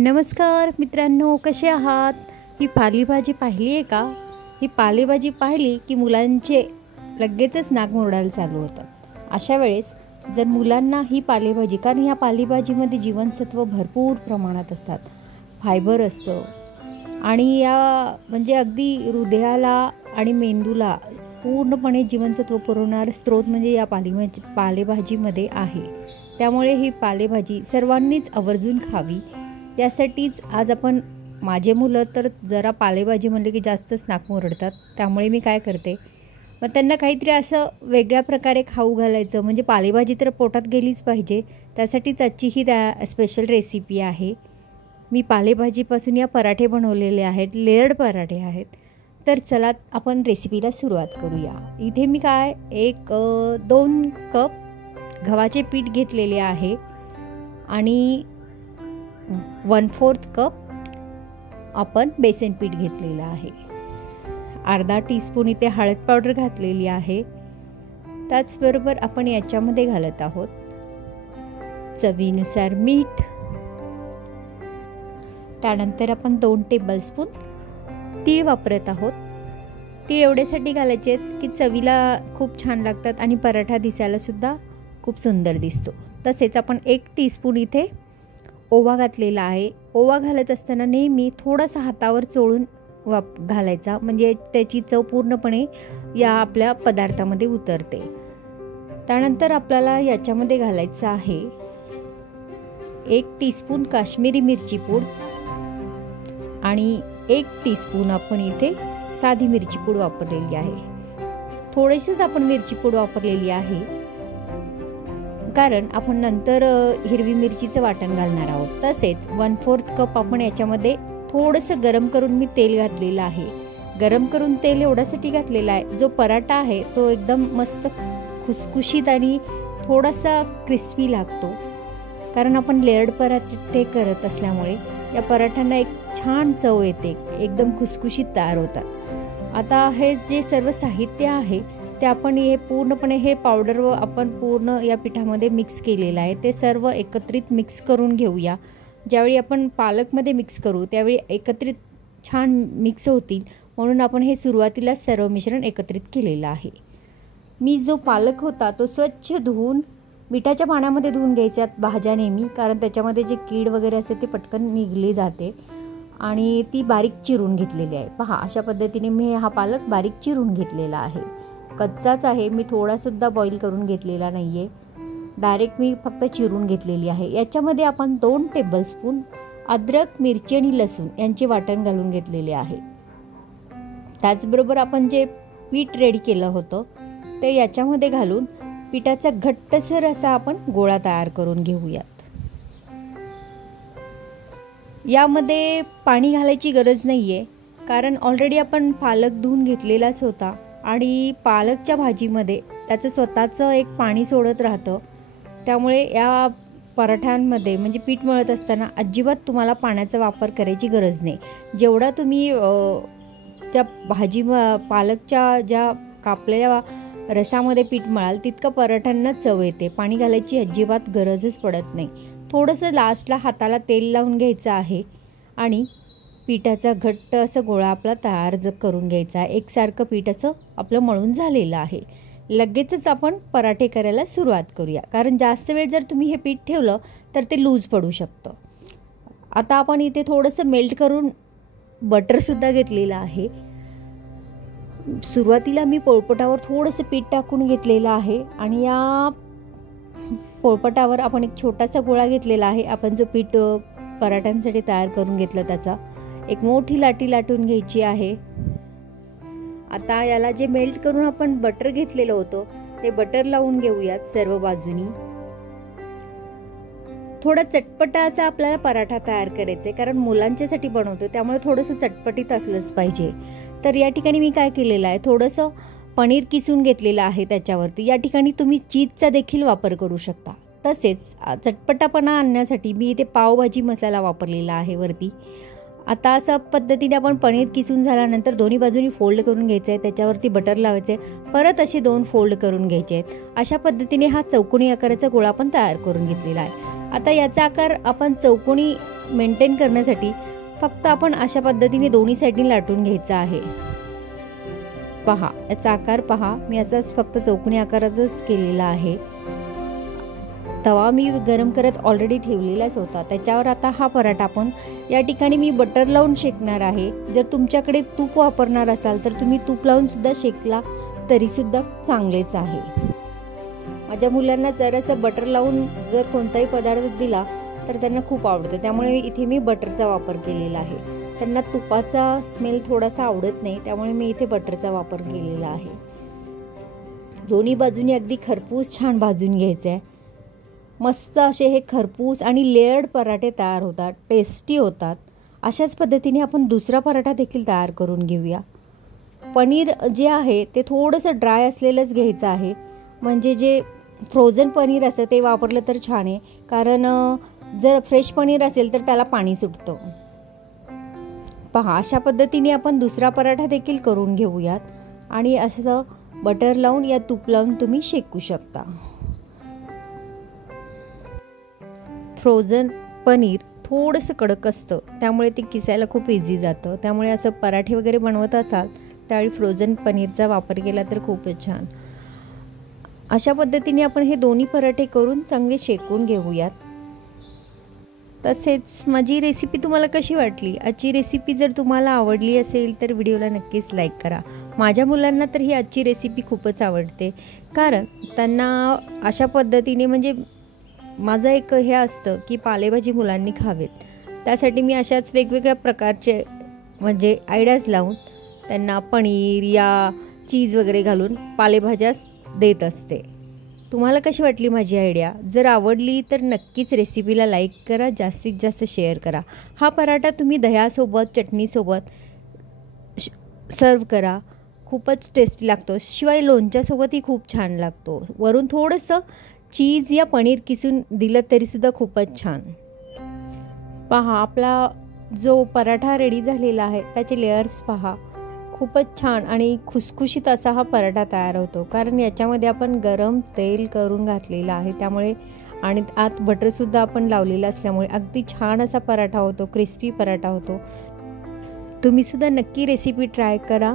नमस्कार मित्रांनो, कसे आहात? ही पालेभाजी पाहिली आहे का? ही पालेभाजी पाहिली की मुलांचे लगेचच नाक मुरडायला चालू होतं. अशा वेळेस जर मुलांना ही पालेभाजी, कारण ह्या पालेभाजीमध्ये जीवनसत्व भरपूर प्रमाणात असतात, फायबर असतं आणि या म्हणजे अगदी हृदयाला आणि मेंदूला पूर्णपणे जीवनसत्व पुरवणारं स्रोत म्हणजे या पालेभाजीमध्ये आहे. त्यामुळे ही पालेभाजी सर्वांनीच आवर्जून खावी. यासाठीच आज आपण, माझे मुलं तर जरा पालेभाजी म्हणले की जास्तच नाक मुरडतात. त्यामुळे मी काय करते, मग त्यांना काहीतरी असं वेगळ्या प्रकारे खाऊ घालायचं, म्हणजे पालेभाजी तर पोटात गेलीच पाहिजे. त्यासाठीच आजची ही स्पेशल रेसिपी आहे. मी पालेभाजीपासून या पराठे बनवलेले आहेत, लेयर्ड पराठे आहेत. तर चला आपण रेसिपीला सुरुवात करूया. इथे मी 2 कप गव्हाचे पीठ घेतलेले आहे आणि 1/4 कप आपण बेसन पीठ घेतलेलं आहे. अर्धा टीस्पून इथे हळद पावडर घातलेली आहे. त्याचबरोबर आपण याच्यामध्ये घालत आहोत चवीनुसार मीठ. त्यानंतर आपण 2 टेबलस्पून तीळ वापरत आहोत. तीळ एवढ्यासाठी घालायचे आहेत की चवीला खूप छान लागतात आणि पराठा दिसायला सुद्धा खूप सुंदर दिसतो. तसेच आपण 1 टीस्पून इथे ओवा घातलेला आहे. ओवा घालत असताना नेहमी थोडासा हातावर चोळून घालायचा, म्हणजे त्याची चव पूर्णपणे या आपल्या पदार्थामध्ये उतरते. त्यानंतर आपल्याला याच्यामध्ये घालायचं आहे 1 टीस्पून काश्मीरी मिरची पूड आणि 1 टीस्पून आपण इथे साधी मिरची पूड वापरलेली आहे. थोडीशीच आपण मिरची पूड वापरलेली आहे, कारण आपण नंतर हिरवी मिरचीचं वाटण घालणार आहोत. तसेच 1/4 कप आपण याच्यामध्ये थोडंसं गरम करून मी तेल घातलेलं आहे. गरम करून तेल एवढ्यासाठी घातलेला आहे, जो पराठा आहे तो एकदम मस्त खुसखुशीत आणि थोडासा क्रिस्पी लागतो. कारण आपण लेयर्ड पराठे करत असल्यामुळे या पराठ्यांना एक छान चव येते, एकदम खुसखुशीत तयार होतात. आता हे जे सर्व साहित्य आहे ते आपण पूर्णपणे हे पावडर आपण पूर्ण या पिठामध्ये मिक्स केलेलं आहे. ते सर्व एकत्रित मिक्स करून घेऊया. ज्यावेळी आपण पालकमध्ये मिक्स करू त्यावेळी एकत्रित छान मिक्स होतील, म्हणून आपण हे सुरुवातीला सर्व मिश्रण एकत्रित केलेलं आहे. मी जो पालक होता तो स्वच्छ धुवून मिठाच्या पाण्यामध्ये धुवून घ्यायच्यात भाज्या नेहमी, कारण त्याच्यामध्ये जे कीड वगैरे असते ते पटकन निघली जाते. आणि ती बारीक चिरून घेतलेली आहे. पहा, अशा पद्धतीने मी हा पालक बारीक चिरून घेतलेला आहे. कच्चाच आहे, मी थोडासुद्धा बॉईल करून घेतलेला नाही आहे, डायरेक्ट मी फक्त चिरून घेतलेली आहे. याच्यामध्ये आपण 2 टेबलस्पून अद्रक, मिरची आणि लसूण यांचे वाटण घालून घेतलेले आहे. त्याचबरोबर आपण जे पीठ रेडी केलं होतं ते याच्यामध्ये घालून पिठाचा घट्टसर असा आपण गोळा तयार करून घेऊयात. यामध्ये पाणी घालायची गरज नाही आहे, कारण ऑलरेडी आपण पालक धुवून घेतलेलाच होता आणि पालकच्या भाजीमध्ये त्याचं स्वतःचं एक पाणी सोडत राहतं. त्यामुळे या पराठ्यांमध्ये म्हणजे पीठ मळत असताना अजिबात तुम्हाला पाण्याचा वापर करायची गरज नाही. जेवढा तुम्ही त्या पालकच्या ज्या कापलेल्या रसामध्ये पीठ मळाल तितकं पराठ्यांना चव येते. पाणी घालायची अजिबात गरजच पडत नाही. थोडंसं लास्टला हाताला तेल लावून घ्यायचं आहे आणि पिठाचा घट्ट असं गोळा आपला तयार करून घ्यायचा. एकसारखं पीठ असं आपलं मळून झालेलं आहे. लगेचच आपण पराठे करायला सुरुवात करूया, कारण जास्त वेळ जर तुम्ही हे पीठ ठेवलं तर ते लूज पडू शकतं. आता आपण इथे थोडंसं मेल्ट करून बटरसुद्धा घेतलेलं आहे. सुरुवातीला मी पोळपाटावर थोडंसं पीठ टाकून घेतलेलं आहे आणि या पोळपाटावर आपण एक छोटासा गोळा घेतलेला आहे. आपण जो पीठ पराठ्यांसाठी तयार करून घेतलं त्याचा एक मोठी लाटी लाटून घ्यायची आहे. आता याला जे मेल्ट करून आपण बटर घेतलेलं होतं ते बटर लावून घेऊयात सर्व बाजूनी. थोडा चटपटा असा आपल्याला पराठा तयार करायचा आहे, कारण मुलांच्यासाठी बनवतो त्यामुळे थोडंसं चटपटीत असलंच पाहिजे. तर या ठिकाणी मी काय केलेलं आहे, थोडंसं पनीर किसून घेतलेलं आहे त्याच्यावरती. या ठिकाणी तुम्ही चीजचा देखील वापर करू शकता. तसेच चटपटापणा आणण्यासाठी मी इथे पावभाजी मसाला वापरलेला आहे वरती. आता अशा पद्धतीने आपण पनीर किसून झाल्यानंतर दोन्ही बाजूनी फोल्ड करून घ्यायचं आहे, त्याच्यावरती बटर लावायचं आहे, परत असे 2 फोल्ड करून घ्यायचे आहेत. अशा पद्धतीने हा चौकोनी आकाराचा गोळा आपण तयार करून घेतलेला आहे. आता याचा आकार आपण चौकोनी मेंटेन करण्यासाठी फक्त आपण अशा पद्धतीने दोन्ही साईडनी लाटून घ्यायचं आहे। पहा, याचा आकार पहा, मी असाच फक्त चौकोनी आकारातच केलेला आहे। तवा मी गरम करत ऑलरेडी ठेवलेलाच होता, त्याच्यावर आता हा पराठा आपण या ठिकाणी मी बटर लावून शेकणार आहे। जर तुमच्याकडे तूप वापरणार असाल तर तुम्ही तूप लावून सुद्धा शेकला तरी सुद्धा चांगलेच आहे। माझ्या मुलांना जरासं बटर लावून जर कोणताही पदार्थ दिला तर त्यांना खूप आवडतं, त्यामुळे इथे मी बटरचा वापर केलेला आहे। त्यांना तुपाचा स्मेल थोडासा आवडत नाही, त्यामुळे मी इथे बटरचा वापर केलेला आहे। दोन्ही बाजूनी अगदी खरपूस छान भाजून घ्यायचं आहे। मस्त असे हे खरपूस आणि लेयर्ड पराठे तयार होतात, टेस्टी होतात। अशाच पद्धतीने आपण दुसरा पराठा देखील तयार करून घेऊया। पनीर जे आहे ते थोडंसं ड्राय असलेलंच घ्यायचं आहे, म्हणजे जे फ्रोझन पनीर असतं ते वापरलं तर छान आहे, कारण जर फ्रेश पनीर असेल तर त्याला पाणी सुटतं। पहा, अशा पद्धतीने आपण दुसरा पराठा देखील करून घेऊयात आणि असं बटर लावून या तूप लावून तुम्ही शेकू शकता। फ्रोझन पनीर थोडंसं कडक असतं, त्यामुळे ते किसायला खूप इझी जातं, त्यामुळे असं पराठे वगैरे बनवत असाल त्यावेळी फ्रोझन पनीरचा वापर केला तर खूपच छान। अशा पद्धतीने आपण हे दोन्ही पराठे करून चांगले शेकून घेऊयात। तसेच माझी रेसिपी तुम्हाला कशी वाटली? आजची रेसिपी जर तुम्हाला आवडली असेल तर व्हिडिओला नक्कीच लाईक करा। माझ्या मुलांना तर ही आजची रेसिपी खूपच आवडते, कारण त्यांना अशा पद्धतीने म्हणजे माझं एक हे असतं की पालेभाजी मुलांनी खावेत, त्यासाठी मी अशाच वेगवेगळ्या प्रकारचे म्हणजे आयडियाज लावून त्यांना पनीर या चीज वगैरे घालून पालेभाज्या देत असते। तुम्हाला कशी वाटली माझी आयडिया? जर आवडली तर नक्कीच रेसिपीला लाईक करा, जास्तीत जास्त शेअर करा। हा पराठा तुम्ही दह्यासोबत चटणीसोबत सर्व करा, खूपच टेस्टी लागतो। शिवाय लोणच्यासोबतही खूप छान लागतो। वरून थोडंसं चीज या पनीर किसून दिलं तरीसुद्धा खूपच छान। पहा, आपला जो पराठा रेडी झालेला आहे त्याचे लेयर्स पहा, खूपच छान आणि खुसखुशीत असा हा पराठा तयार होतो, कारण याच्यामध्ये आपण गरम तेल करून घातलेलं आहे, त्यामुळे आणि आत बटरसुद्धा आपण लावलेलं असल्यामुळे अगदी छान असा पराठा होतो, क्रिस्पी पराठा होतो। तुम्हीसुद्धा नक्की रेसिपी ट्राय करा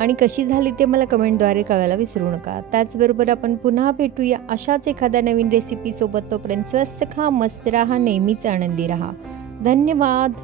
आणि कशी झाली ते मला कमेंटद्वारे कळवायला विसरू नका। त्याचबरोबर आपण पुन्हा भेटूया अशाच एखाद्या नवीन रेसिपीसोबत। तोपर्यंत स्वस्त खा, मस्त राहा, नेहमीच आनंदी राहा। धन्यवाद।